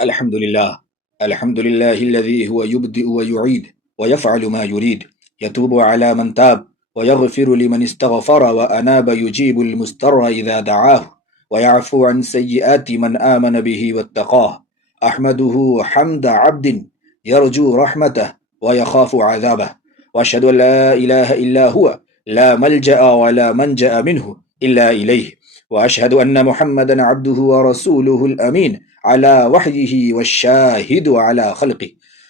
الحمد لله. الحمد لله الذي هو يبدئ ويعيد ويفعل ما يريد، يتوب على من تاب ويغفر لمن استغفر وأناب، يجيب المضطر إذا دعاه ويعفو عن سيئات من آمن به واتقاه. أحمده حمد عبد يرجو رحمته ويخاف عذابه، وأشهد أن لا إله إلا هو، لا ملجأ ولا منجأ منه إلا إليه، وأشهد أن محمدا عبده ورسوله الأمين على وحيه والشاهد على خلقه،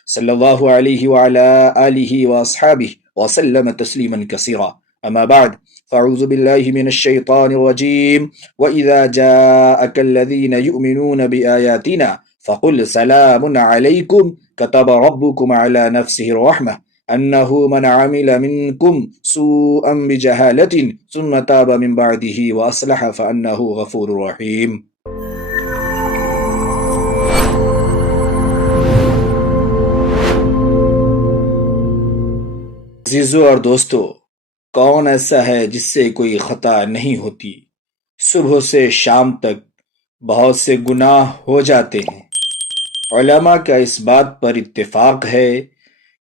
صلى الله عليه وعلى آله وأصحابه وسلم تسليما كثيرا. أما بعد، فأعوذ بالله من الشيطان الرجيم. وإذا جاءك الذين يؤمنون بآياتنا فقل سلام عليكم كتب ربكم على نفسه الرحمة أنه من عمل منكم سوءا بجهالة ثم تاب من بعده وأصلح فأنه غفور رحيم. عزیزو اور دوستو، کون ایسا ہے جس سے کوئی خطا نہیں ہوتی؟ صبح سے شام تک بہت سے گناہ ہو جاتے ہیں۔ علماء کا اس بات پر اتفاق ہے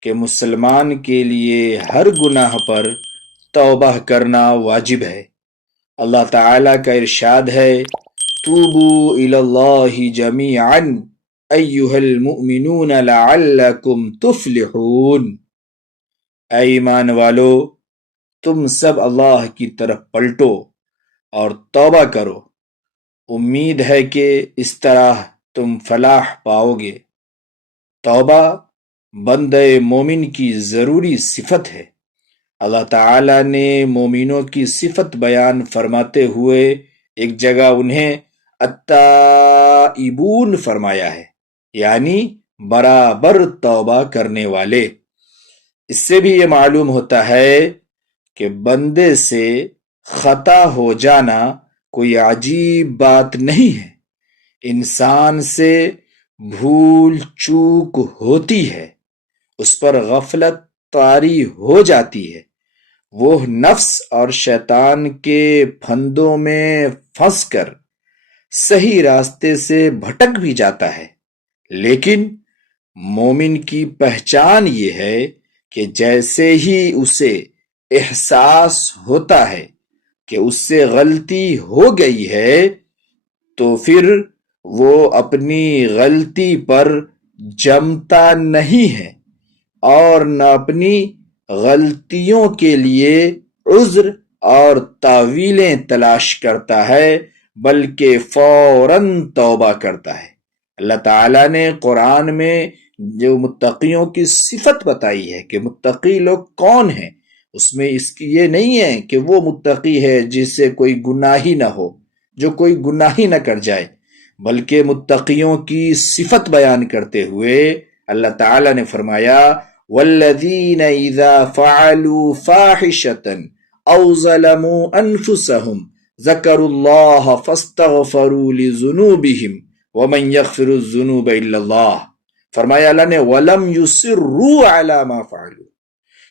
کہ مسلمان کے لیے ہر گناہ پر توبہ کرنا واجب ہے۔ اللہ تعالیٰ کا ارشاد ہے، توبوا الی اللہ جمیعا ایھا المؤمنون لعلکم تفلحون۔ اے ایمان والو، تم سب اللہ کی طرف پلٹو اور توبہ کرو، امید ہے کہ اس طرح تم فلاح پاؤ گے۔ توبہ بندہ مومن کی ضروری صفت ہے۔ اللہ تعالیٰ نے مومنوں کی صفت بیان فرماتے ہوئے ایک جگہ انہیں التائبون فرمایا ہے، یعنی برابر توبہ کرنے والے۔ اس سے بھی یہ معلوم ہوتا ہے کہ بندے سے خطا ہو جانا کوئی عجیب بات نہیں ہے۔ انسان سے بھول چوک ہوتی ہے، اس پر غفلت طاری ہو جاتی ہے، وہ نفس اور شیطان کے پھندوں میں پھنس کر صحیح راستے سے بھٹک بھی جاتا ہے۔ لیکن مومن کی پہچان یہ ہے کہ جیسے ہی اسے احساس ہوتا ہے کہ اس سے غلطی ہو گئی ہے تو پھر وہ اپنی غلطی پر جمتا نہیں ہے اور نہ اپنی غلطیوں کے لیے عذر اور تاویلیں تلاش کرتا ہے، بلکہ فوراً توبہ کرتا ہے۔ اللہ تعالیٰ نے قرآن میں جو متقیوں کی صفت بتائی ہے کہ متقی لوگ کون ہیں، اس میں اس کی یہ نہیں ہے کہ وہ متقی ہے جس سے کوئی گناہ ہی نہ ہو، جو کوئی گناہ ہی نہ کر جائے، بلکہ متقیوں کی صفت بیان کرتے ہوئے اللہ تعالیٰ نے فرمایا، والذین اذا فعلوا فاحشۃ او ظلموا انفسهم ذکروا اللہ فاستغفروا لذنوبهم ومن یغفر الذنوب الا اللہ۔ فرمایا اللہ نے وَلَمْ يُصِرُّوا عَلَى مَا فَعَلُوا،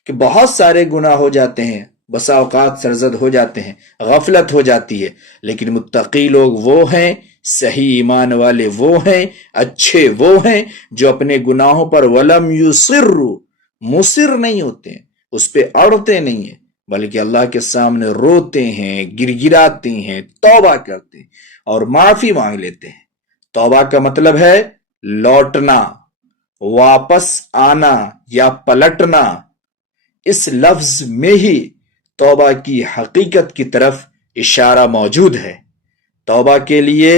کہ بہت سارے گناہ ہو جاتے ہیں، بسا اوقات سرزد ہو جاتے ہیں، غفلت ہو جاتی ہے، لیکن متقی لوگ وہ ہیں، صحیح ایمان والے وہ ہیں، اچھے وہ ہیں جو اپنے گناہوں پر وَلَمْ يُصِرُّوا، مصر نہیں ہوتے ہیں، اس پہ اڑتے نہیں ہیں، بلکہ اللہ کے سامنے روتے ہیں، گر گراتے ہیں، توبہ کرتے ہیں اور معافی مانگ لیتے ہیں۔ توبہ کا مطلب ہے لوٹنا، واپس آنا یا پلٹنا۔ اس لفظ میں ہی توبہ کی حقیقت کی طرف اشارہ موجود ہے۔ توبہ کے لیے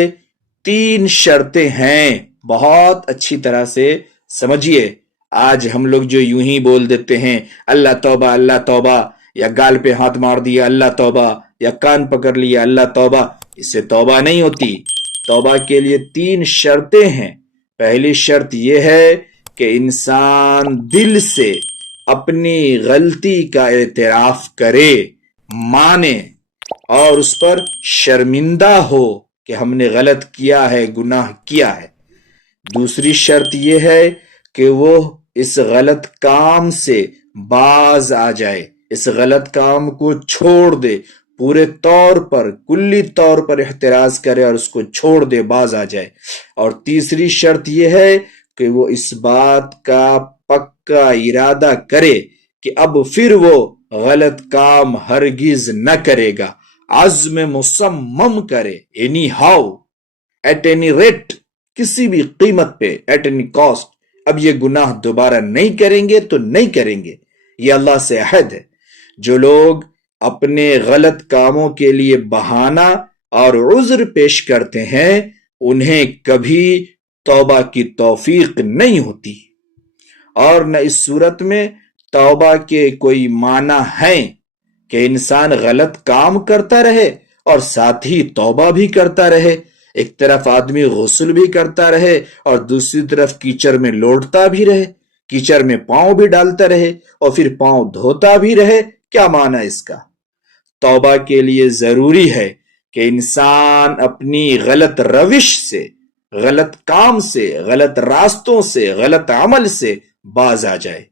3 شرطیں ہیں، بہت اچھی طرح سے سمجھیے۔ آج ہم لوگ جو یوں ہی بول دیتے ہیں اللہ توبہ اللہ توبہ، یا گال پہ ہاتھ مار دیا اللہ توبہ، یا کان پکڑ لیا اللہ توبہ، اس سے توبہ نہیں ہوتی۔ توبہ کے لیے 3 شرطیں ہیں۔ پہلی شرط یہ ہے کہ انسان دل سے اپنی غلطی کا اعتراف کرے، مانے اور اس پر شرمندہ ہو کہ ہم نے غلط کیا ہے، گناہ کیا ہے۔ دوسری شرط یہ ہے کہ وہ اس غلط کام سے باز آ جائے، اس غلط کام کو چھوڑ دے، پورے طور پر کلی طور پر احتراز کرے اور اس کو چھوڑ دے، باز آ جائے۔ اور تیسری شرط یہ ہے کہ وہ اس بات کا پکا ارادہ کرے کہ اب پھر وہ غلط کام ہرگز نہ کرے گا، عزم مصمم کرے، anyhow, at any rate, کسی بھی قیمت پہ، ایٹ اینی کاسٹ، اب یہ گناہ دوبارہ نہیں کریں گے تو نہیں کریں گے۔ یہ اللہ سے عہد ہے۔ جو لوگ اپنے غلط کاموں کے لیے بہانہ اور عذر پیش کرتے ہیں انہیں کبھی توبہ کی توفیق نہیں ہوتی، اور نہ اس صورت میں توبہ کے کوئی معنی ہیں کہ انسان غلط کام کرتا رہے اور ساتھ ہی توبہ بھی کرتا رہے۔ ایک طرف آدمی غسل بھی کرتا رہے اور دوسری طرف کیچڑ میں لوٹتا بھی رہے، کیچڑ میں پاؤں بھی ڈالتا رہے اور پھر پاؤں دھوتا بھی رہے۔ کیا معنی اس کا؟ توبہ کے لیے ضروری ہے کہ انسان اپنی غلط روش سے، غلط کام سے، غلط راستوں سے، غلط عمل سے باز آ جائے،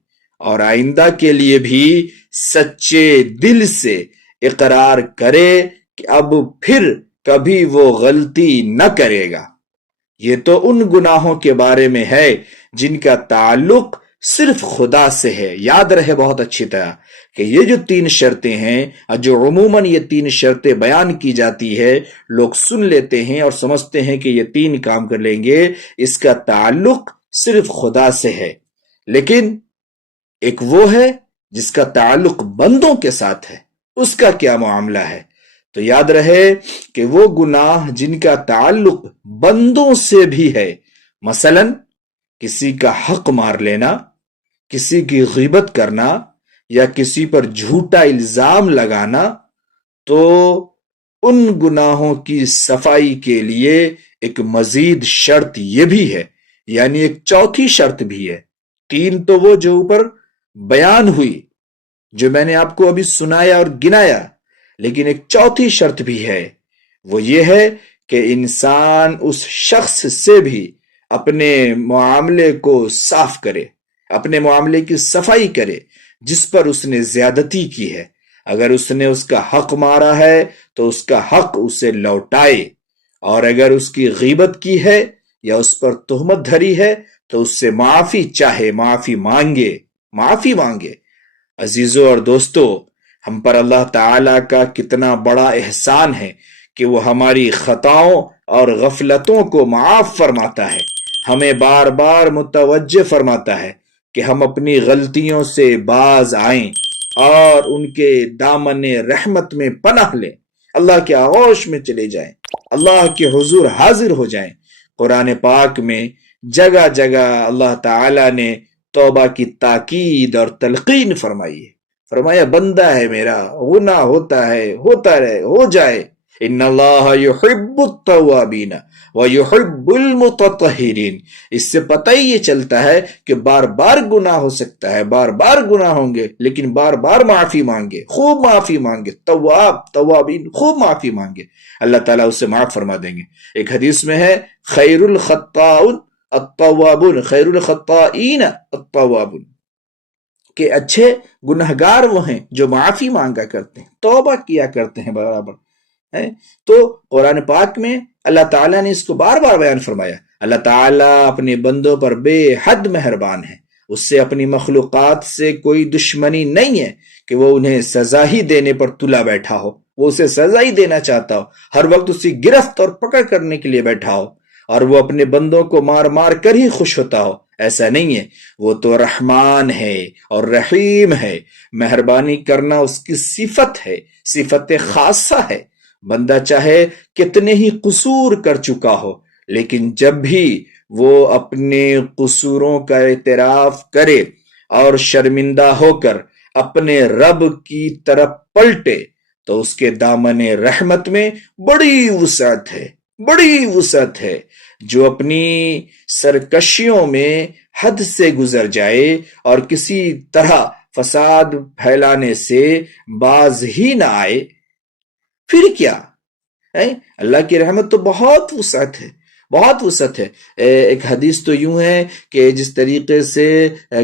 اور آئندہ کے لیے بھی سچے دل سے اقرار کرے کہ اب پھر کبھی وہ غلطی نہ کرے گا۔ یہ تو ان گناہوں کے بارے میں ہے جن کا تعلق صرف خدا سے ہے۔ یاد رہے بہت اچھی طرح کہ یہ جو 3 شرطیں ہیں، جو عموماً یہ 3 شرطیں بیان کی جاتی ہے، لوگ سن لیتے ہیں اور سمجھتے ہیں کہ یہ 3 کام کر لیں گے، اس کا تعلق صرف خدا سے ہے، لیکن ایک وہ ہے جس کا تعلق بندوں کے ساتھ ہے، اس کا کیا معاملہ ہے؟ تو یاد رہے کہ وہ گناہ جن کا تعلق بندوں سے بھی ہے، مثلا کسی کا حق مار لینا، کسی کی غیبت کرنا، یا کسی پر جھوٹا الزام لگانا، تو ان گناہوں کی صفائی کے لیے ایک مزید شرط یہ بھی ہے، یعنی ایک چوتھی شرط بھی ہے۔ 3 تو وہ جو اوپر بیان ہوئی، جو میں نے آپ کو ابھی سنایا اور گنایا، لیکن ایک چوتھی شرط بھی ہے، وہ یہ ہے کہ انسان اس شخص سے بھی اپنے معاملے کو صاف کرے، اپنے معاملے کی صفائی کرے جس پر اس نے زیادتی کی ہے۔ اگر اس نے اس کا حق مارا ہے تو اس کا حق اسے لوٹائے، اور اگر اس کی غیبت کی ہے یا اس پر تہمت دھری ہے تو اس سے معافی چاہے، معافی مانگے۔ عزیزو اور دوستو، ہم پر اللہ تعالیٰ کا کتنا بڑا احسان ہے کہ وہ ہماری خطاؤں اور غفلتوں کو معاف فرماتا ہے، ہمیں بار بار متوجہ فرماتا ہے کہ ہم اپنی غلطیوں سے باز آئیں اور ان کے دامن رحمت میں پناہ لیں، اللہ کے آغوش میں چلے جائیں، اللہ کے حضور حاضر ہو جائیں۔ قرآن پاک میں جگہ جگہ اللہ تعالیٰ نے توبہ کی تاکید اور تلقین فرمائی ہے۔ فرمایا بندہ ہے میرا، گناہ ہوتا ہے، ہوتا رہے، ہو جائے، ان اللہ یحب التوابین ویحب المتطہرین۔ اس سے پتہ ہی یہ چلتا ہے کہ بار بار گناہ ہو سکتا ہے، بار بار گناہ ہوں گے، لیکن بار بار معافی مانگے، خوب معافی مانگے، توابین، خوب معافی مانگے، اللہ تعالیٰ اسے معاف فرما دیں گے۔ ایک حدیث میں ہے خیر الخطاؤن التوابون، خیر الخطائین التوابون، کہ اچھے گنہگار وہ ہیں جو معافی مانگا کرتے ہیں، توبہ کیا کرتے ہیں برابر۔ تو قرآن پاک میں اللہ تعالیٰ نے اس کو بار بار بیان فرمایا۔ اللہ تعالیٰ اپنے بندوں پر بے حد مہربان ہے، اس سے اپنی مخلوقات سے کوئی دشمنی نہیں ہے کہ وہ انہیں سزا ہی دینے پر تلا بیٹھا ہو، وہ اسے سزا ہی دینا چاہتا ہو، ہر وقت اسی گرفت اور پکڑ کرنے کے لیے بیٹھا ہو، اور وہ اپنے بندوں کو مار مار کر ہی خوش ہوتا ہو۔ ایسا نہیں ہے، وہ تو رحمان ہے اور رحیم ہے، مہربانی کرنا اس کی صفت ہے، صفت خاصہ ہے۔ بندہ چاہے کتنے ہی قصور کر چکا ہو، لیکن جب بھی وہ اپنے قصوروں کا اعتراف کرے اور شرمندہ ہو کر اپنے رب کی طرف پلٹے تو اس کے دامن رحمت میں بڑی وسعت ہے، بڑی وسعت ہے۔ جو اپنی سرکشیوں میں حد سے گزر جائے اور کسی طرح فساد پھیلانے سے باز ہی نہ آئے، پھر کیا؟ اللہ کی رحمت تو بہت وسعت ہے، بہت وسعت ہے۔ ایک حدیث تو یوں ہے کہ جس طریقے سے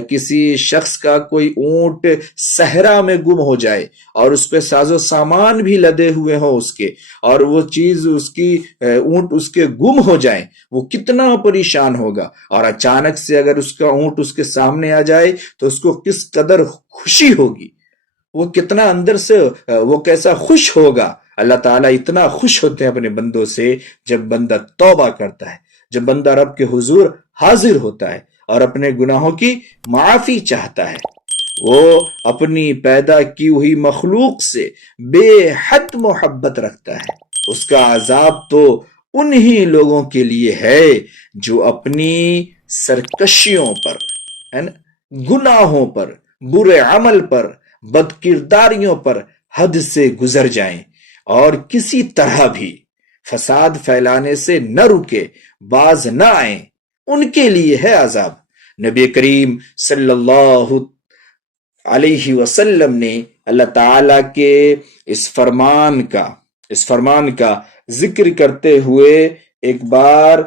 کسی شخص کا کوئی اونٹ صحرا میں گم ہو جائے اور اس پہ ساز و سامان بھی لدے ہوئے ہوں اس کے، اور وہ چیز اس کی اونٹ اس کے گم ہو جائیں، وہ کتنا پریشان ہوگا، اور اچانک سے اگر اس کا اونٹ اس کے سامنے آ جائے تو اس کو کس قدر خوشی ہوگی، وہ کتنا اندر سے وہ کیسا خوش ہوگا۔ اللہ تعالیٰ اتنا خوش ہوتے ہیں اپنے بندوں سے جب بندہ توبہ کرتا ہے، جب بندہ رب کے حضور حاضر ہوتا ہے اور اپنے گناہوں کی معافی چاہتا ہے۔ وہ اپنی پیدا کی ہوئی مخلوق سے بے حد محبت رکھتا ہے۔ اس کا عذاب تو انہی لوگوں کے لیے ہے جو اپنی سرکشیوں پر، گناہوں پر، برے عمل پر، بد کرداریوں پر حد سے گزر جائیں اور کسی طرح بھی فساد پھیلانے سے نہ رکے، باز نہ آئیں، ان کے لیے ہے عذاب۔ نبی کریم صلی اللہ علیہ وسلم نے اللہ تعالی کے اس فرمان کا ذکر کرتے ہوئے ایک بار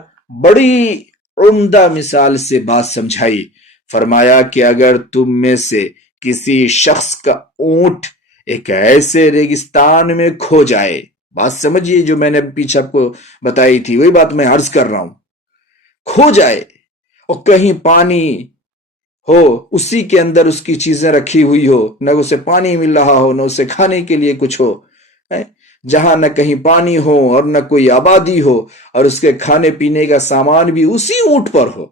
بڑی عمدہ مثال سے بات سمجھائی۔ فرمایا کہ اگر تم میں سے کسی شخص کا اونٹ ایک ایسے ریگستان میں کھو جائے، بات سمجھیے جو میں نے پیچھے آپ کو بتائی تھی، وہی بات میں عرض کر رہا ہوں، کھو جائے اور کہیں پانی ہو، اسی کے اندر اس کی چیزیں رکھی ہوئی ہو، نہ اسے پانی مل رہا ہو، نہ اسے کھانے کے لیے کچھ ہو، جہاں نہ کہیں پانی ہو اور نہ کوئی آبادی ہو، اور اس کے کھانے پینے کا سامان بھی اسی اونٹ پر ہو،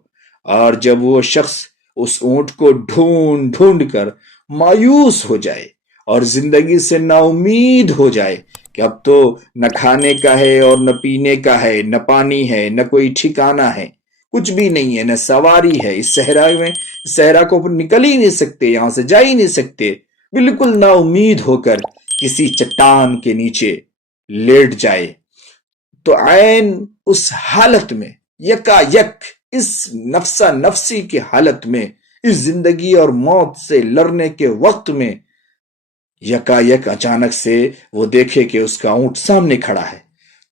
اور جب وہ شخص اس اونٹ کو ڈھونڈ ڈھونڈ کر مایوس ہو جائے اور زندگی سے نا امید ہو جائے کہ اب تو نہ کھانے کا ہے اور نہ پینے کا ہے، نہ پانی ہے، نہ کوئی ٹھکانہ ہے، کچھ بھی نہیں ہے، نہ سواری ہے، اس صحرا کو نکل ہی نہیں سکتے، یہاں سے جا ہی نہیں سکتے، بالکل نا امید ہو کر کسی چٹان کے نیچے لیٹ جائے، تو عین اس حالت میں یکا یک اس نفسا نفسی کی حالت میں، اس زندگی اور موت سے لڑنے کے وقت میں یکا یک اچانک سے وہ دیکھے کہ اس کا اونٹ سامنے کھڑا ہے،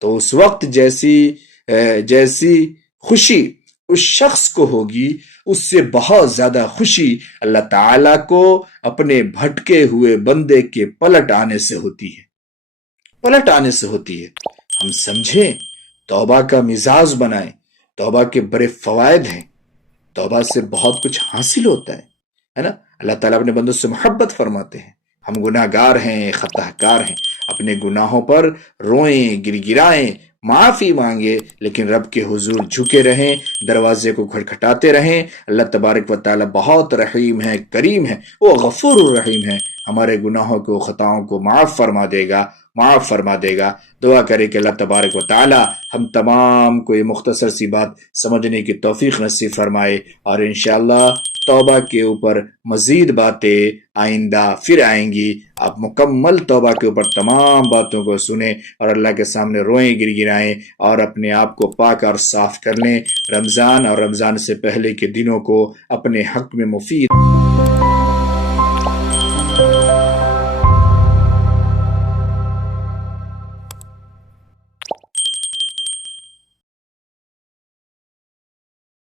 تو اس وقت جیسی خوشی اس شخص کو ہوگی، اس سے بہت زیادہ خوشی اللہ تعالیٰ کو اپنے بھٹکے ہوئے بندے کے پلٹ آنے سے ہوتی ہے۔ ہم سمجھیں، توبہ کا مزاج بنائیں، توبہ کے بڑے فوائد ہیں، توبہ سے بہت کچھ حاصل ہوتا ہے نا۔ اللہ تعالیٰ اپنے بندوں سے محبت فرماتے ہیں۔ ہم گناہ گار ہیں، خطا کار ہیں، اپنے گناہوں پر روئیں، گر گرائیں، معافی مانگے، لیکن رب کے حضور جھکے رہیں، دروازے کو کھٹکھٹاتے رہیں۔ اللہ تبارک و تعالیٰ بہت رحیم ہے، کریم ہے، وہ غفور الرحیم ہے، ہمارے گناہوں کو، خطاؤں کو معاف فرما دے گا۔ دعا کرے کہ اللہ تبارک و تعالیٰ ہم تمام کو یہ مختصر سی بات سمجھنے کی توفیق نصیب فرمائے، اور انشاءاللہ توبہ کے اوپر مزید باتیں آئندہ پھر آئیں گی۔ آپ مکمل توبہ کے اوپر تمام باتوں کو سنیں اور اللہ کے سامنے روئیں، گر گرائیں، اور اپنے آپ کو پاک اور صاف کر لیں۔ رمضان اور رمضان سے پہلے کے دنوں کو اپنے حق میں مفید